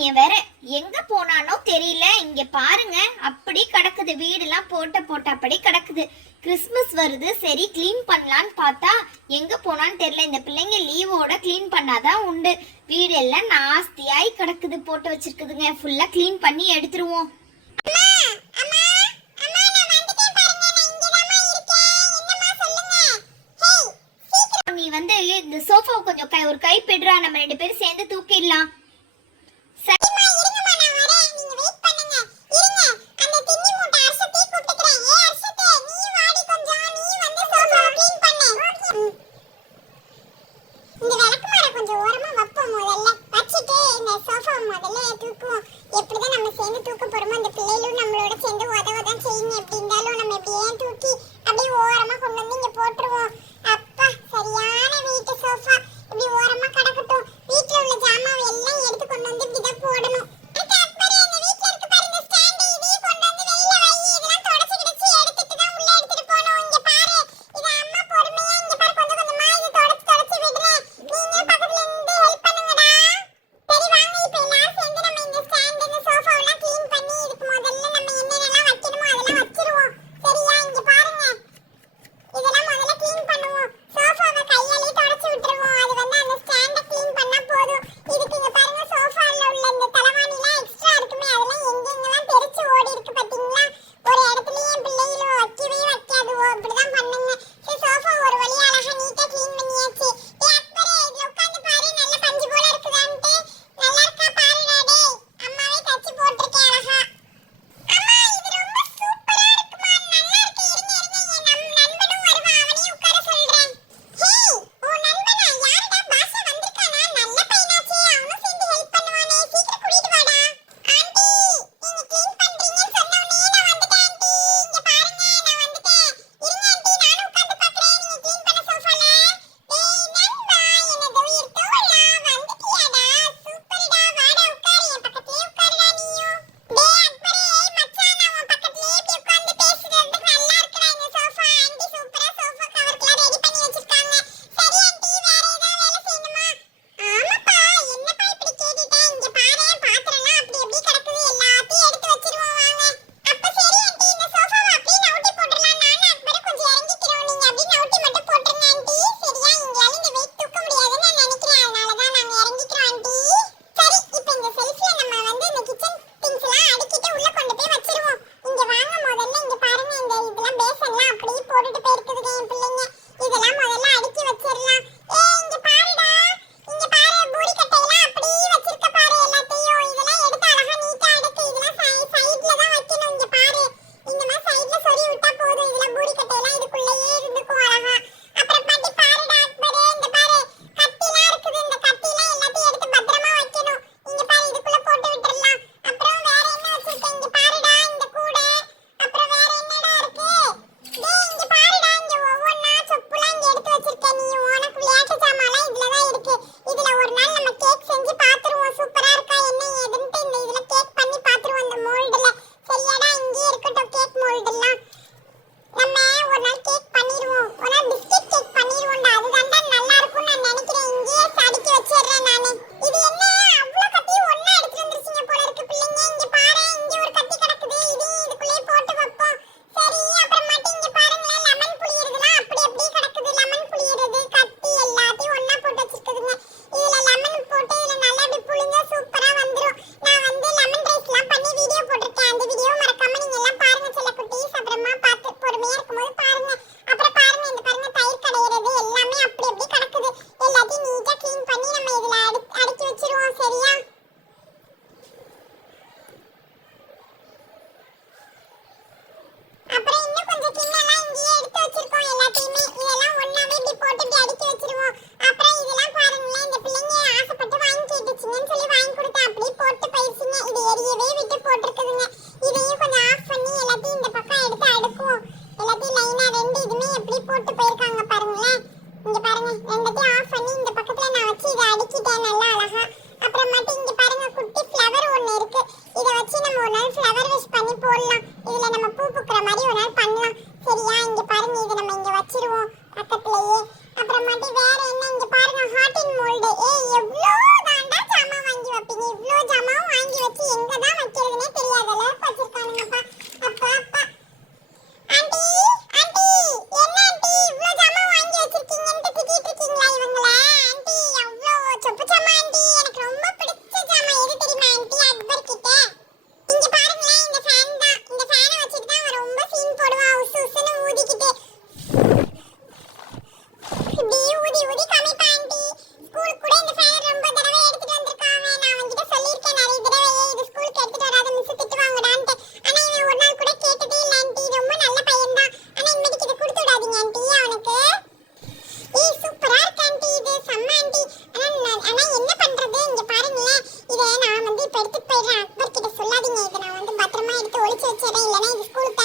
பையன் வேற எங்க போனானோ தெரியல. இங்க பாருங்க, அப்படி கிடக்குது, வீடெல்லாம் போட்டபடி கிடக்குது. கிறிஸ்மஸ் வருது, சரி கிளீன் பண்ணலான்னு பார்த்தா எங்க போனான்னு தெரியல. இந்த பிள்ளைங்க லீவோட கிளீன் பண்ணாதான் உண்டு. வீடெல்லாம் நாஸ்தியாய் கிடக்குது, போட்டு வச்சிருக்குதுங்க. ஃபுல்லா கிளீன் பண்ணி எடுத்துருவோம். நீ வந்து இந்த சோஃபா கொஞ்சம் ஒரு கை பிடுறா, நம்ம 2 பேரும் சேர்ந்து தூக்கிடலாம். எப்படிதான் நம்ம சேர்ந்து தூக்க போறோமோ அந்த பிள்ளைகளும் நம்மளோட சேர்ந்து உதவதான் செய்யுங்க. எப்படி இருந்தாலும் நம்ம இப்படியே தூக்கி அப்படியே ஓரமா கொண்டு வந்து இங்க போட்டுருவோம். அப்பா சரியான வீட்டு சோஃபா இப்படி ஓரமா கிடக்கட்டும். வீட்டுல உள்ள ஜாமாவை எல்லாம் எடுத்து கொண்டு வந்து இப்படிதான் போடணும். இதெல்லாம் முதல்ல க்ளீன் இப்ப எடுத்துட்டு போயிடுறேன். அக்பர் கிட்ட சொல்லாதீங்க. இதை நான் வந்து பத்திரமா எடுத்து ஒளிச்சு வச்சிடறேன். இல்லைன்னா இது ஸ்கூலுக்கு